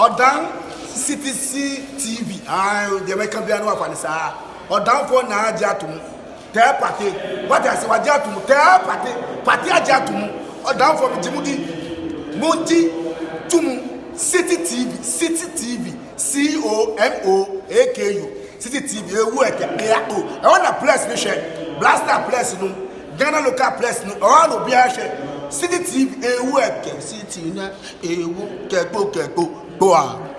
Odan CTC TV. The American Biano of Anissa. Odan for na Agyapong. Tell party. What I say, Agyapong. Tell party. Party Agyapong. Odan for Jimudi. Muti Tumu. City TV. City TV. COMOAKU. City TV. I want a place mission. Blaster place no. Ghana local place no. All will be a share. City TV. City na. Keko. Boa.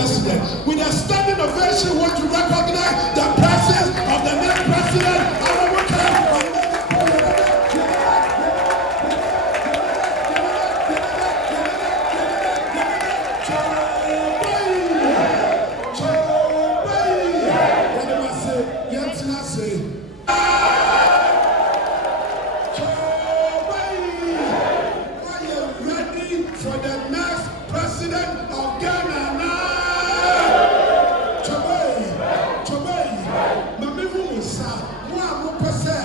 president. With a standing ovation, we want to recognize the presence of the next president. For the next president of Ghana now. Chobei, Mami Musa, Mwa Pese,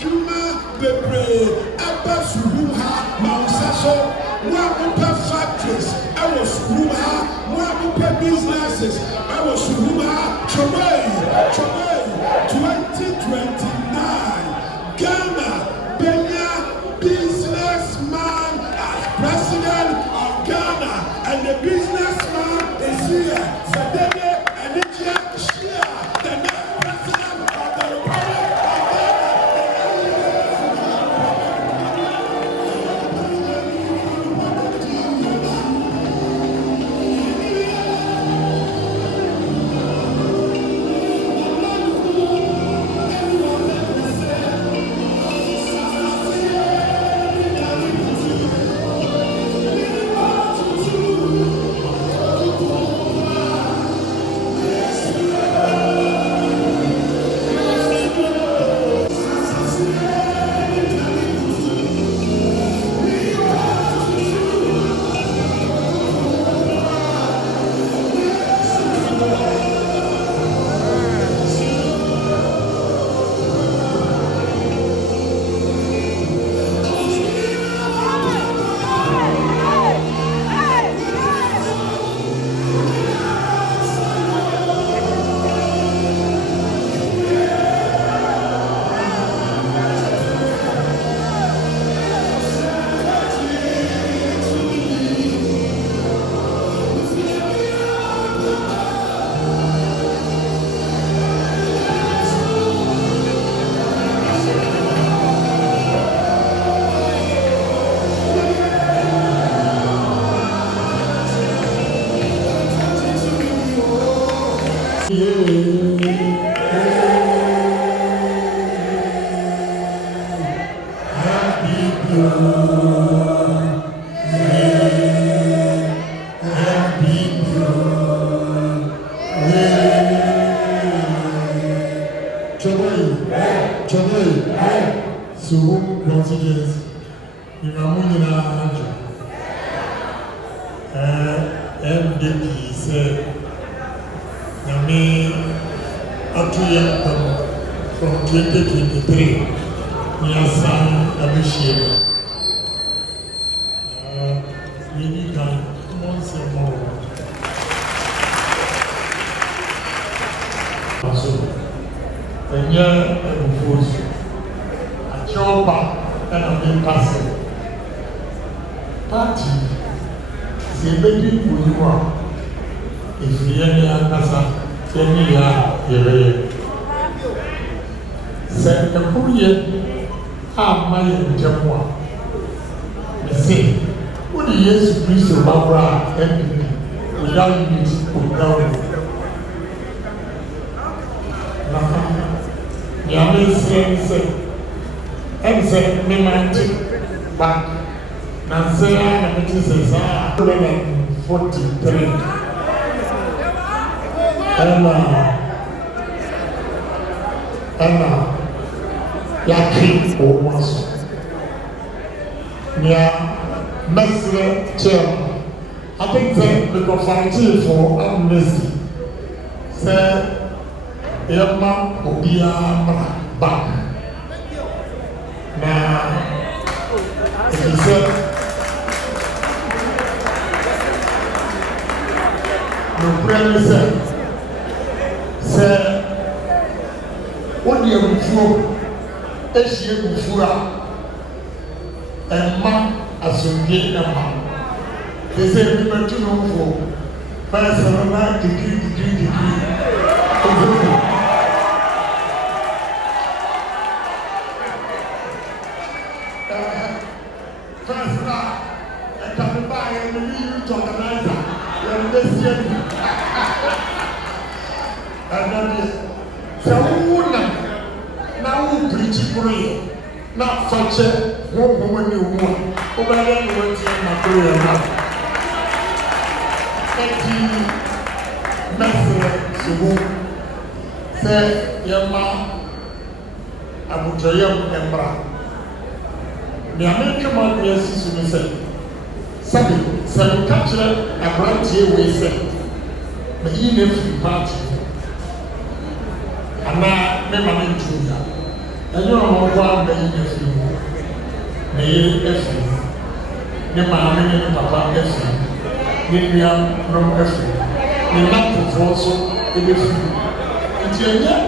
Juma Bebre, Abba Suhum ha, Mausaso, Mwa factories, I was Suhum ha, Mwa businesses, I was Suhum ha, Chobei, 2029, Ghana, Benya, businessman as president of Ghana, and the businessman is here. Sadede and Nigeria share the next president of the Republic of Suhum constituency. NPP said, Nami Atuyam from 2023, Niasan Abishir. Maybe can once more. So, and yeah, and Chopa and a big person. Party, say, baby, who you are. If you are near Nasa, then you are here. Said the Korean, my Japua. The same. What do you use to please the Barbara NPP without unity or government? The other said, and said, me man, but Nancy, and it is 143. Emma, Yaki, almost. Yeah, Mestre Chair. I think that because I for amnesty. Say, Emma, Obia, back. Now, he said, the president said, what do you do? Eshie Bufura, and man as you get a man. They said, we went to know for personal degree. First, I can buy and you to organize it. And then the now preach prayer. Not such a woman you want. Over there, you want to my prayer now. Message Suhum say Yama Abutayam Embra. The American man yes to me say some catcher a brand here we say but he never party. And now never meant to that. And you are one day in the field. May every the mammy and papa every the young from every. The map of also in the field. Until yet,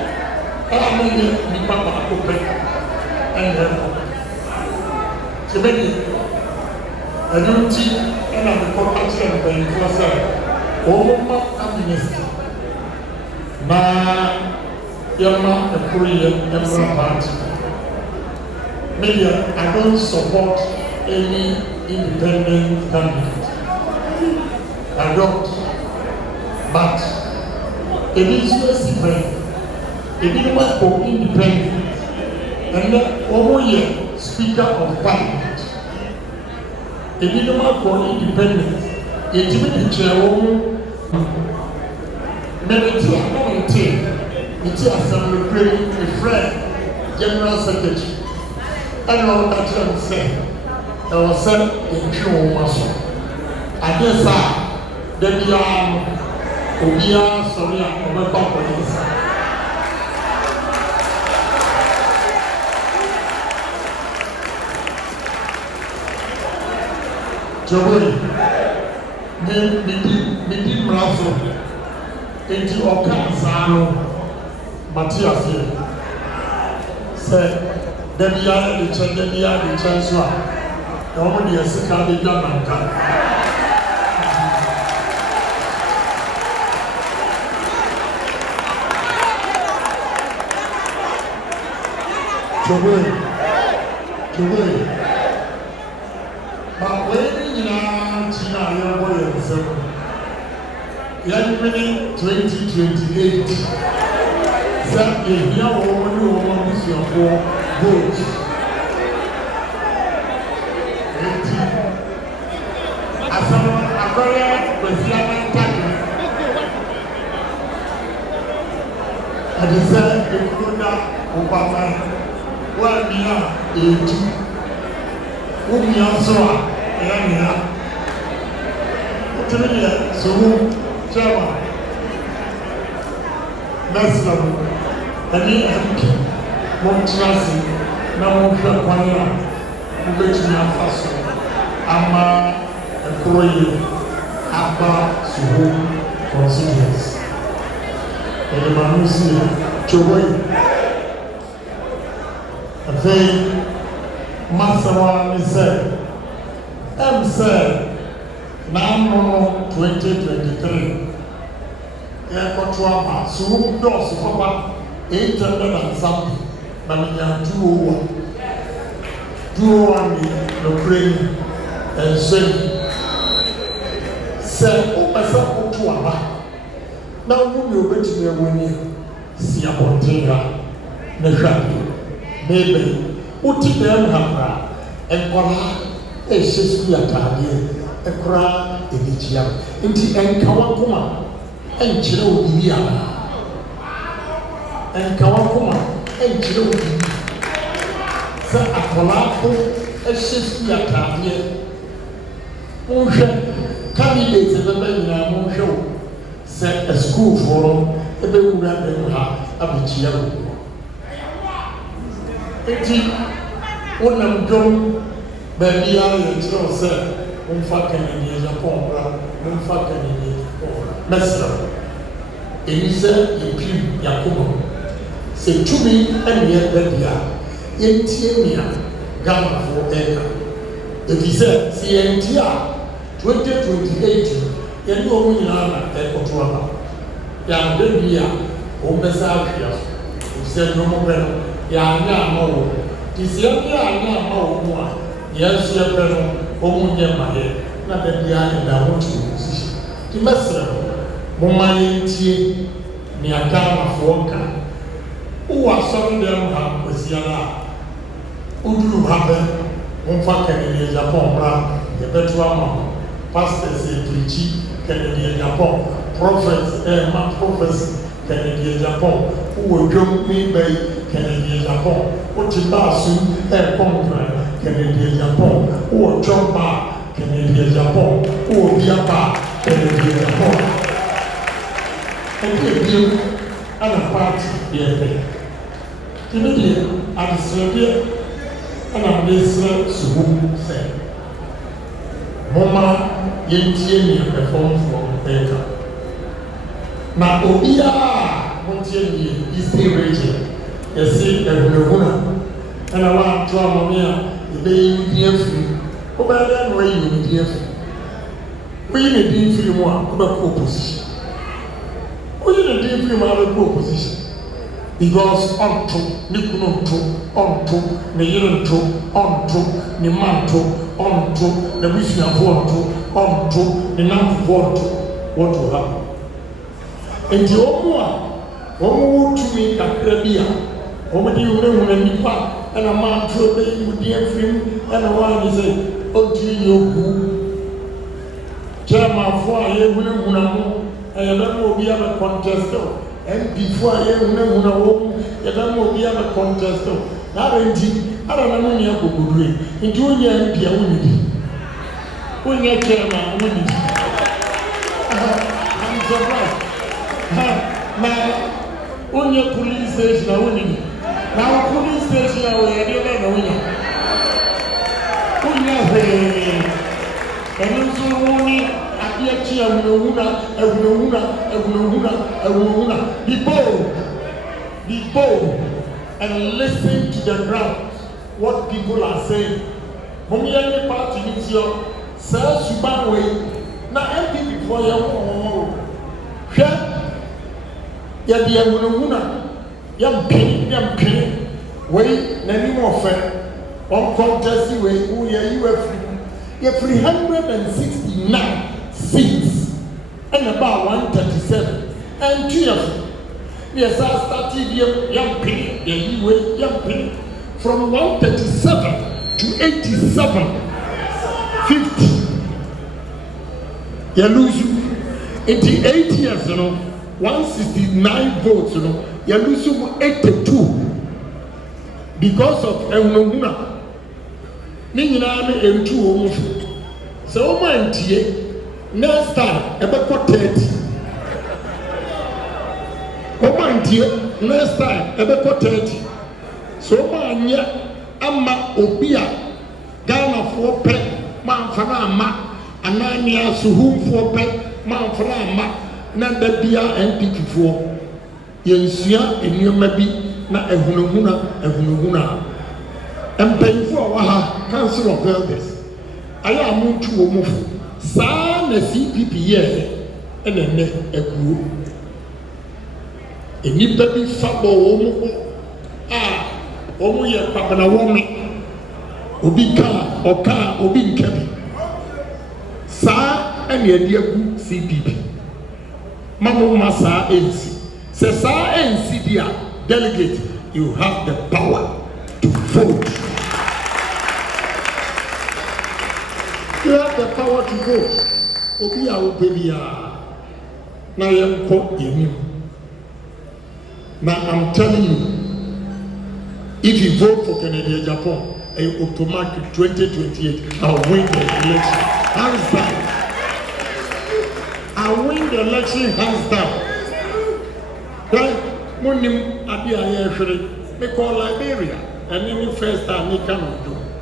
I mean, the papa open and help. So many, I don't think, and I'm the company and paying for sale. All my minister. Now, Yama, a Korean, Yama party. Maybe I don't support any independent candidate. I don't. But it is different. It is not for independent. And then over here, Speaker of Parliament. It is not for independent. It is not the chair. Maybe it's a team. It is a friend, General Secretary. And all that you say, I was sent in pure muscle. I guess then you are. Obia sorry I'm back for this. Joey, me did brazo into Okansano, Matthias here. Said, then the other the chance one. Nobody has a card in Jamaica. Joey, but when you are China, you are going to January 2028. That is now when you want to see your votes. As a very Brazilian country, I deserve to go down Obama. Well, we are 80. We are so young. So, Chairman, Meslam, and MP, Montrasi, now Pioneer, who makes me a fast. Ama, a Korean, Abba, Suhum, constituents. And the man who see Choway. Then, Masawa said, M said, now 2023. Airport Suhum doors for 800 and something. Namia 201. 201 the Ukraine and said, oh, myself, 201. Now, who will bet me when you see a container? Neshabi. Maybe, what did them have? And what a sister a cry in each year. Into and Kawakuma and Chilo Diana and Kawakuma and Chilo Sa Akolapo, a sister Motion candidates in the Benjamin show set a school forum, a baby would have a bit. Eti wonam dom baby ya yetro se umfa kanini Agyapong umfa kanini mesra enise yepim yakobo se tumi eniye baby ya yentie mia gama fo eka efise si yentia 2028 yeni omu nyina na ekoto aba ya baby ya o besa afia se no mo beno ya no this year ya no mo yes ya beno o mu nye maye na baby ya da want to position the mesra Mama yentie ni agama foka. Uwa sonde ha kwesiana. Udu habe umfa Kennedy Agyapong bra ye betu ama pastors e preach Kennedy Agyapong prophets ma prophets Kennedy Agyapong uwo dwom ni bay Kennedy Agyapong otibasu kontra Kennedy Agyapong uwo chomba Kennedy Agyapong uwo biapa Kennedy Agyapong and ana party ye Kennedy adisrede ana mesra Suhum say mama yentie ni perform for better na obia montie ni eastern region esi ehunahuna ana wa to amomia ebe yi afiri obaya no yi ni afiri oyi ne din firi mu a obekọ opposition oyi ne din firi mu a obekọ opposition because onto nikuno onto ne yironto onto ne manto onto ne busuafo onto ne namfo onto what will happen enti omo a omo tumi kakra bia omo di hunahuna nipa ana manto be mudi afrim ana wa ni say onti yogu jama fo a ye hunahuna mo ayaba obi aba contest and before I am home, you be a contest. Now, indeed, I don't know any other good way. Into your MP, I win it. When you chairman, win it. I'm surprised. Now, when your police station, I win it. Now, police station, I will win it. When you have and also only. Be bold and listen to the ground what people are saying. Mommy party is your sir Subanway. Now NPP for your yam pin way nani more fair on contest way who you 369 seats and about 137 and 2 yes I started young penny from 137 to 87 50 you lose in the 8 years 169 votes you lose 82 because of Eunoguna Ninina and 2 almost so my next time, about 30. Next time, about 30. So, my Amma Obia, Ghana for pet, Mount Fanama, Anania Suhum for pet, Mount Fanama, Nanda Bia NPP for Yensia, and you may be not a Hunahuna. And pay for Waha, Council of Elders. I am moved to a move. Saa na CPP yɛ ɛna nɛ akuo enipa bi fa bɔ wɔn ho a wɔn yɛ kwabena wɔn obi ka ɔka obi nka bi saa ɛna yɛde agu CPP mamu ma saa NC sɛ saa NC bi a delegate you have the power to vote. You have the power to vote. Obi a obebi a na yemko yenim. Now I'm telling you, if you vote for Kennedy Agyapong, a automatic 2028, I'll win the election. Hands down. I'll win the election hands down. Right? Monim abi ayefre. Me call Liberia, and then first time me come do.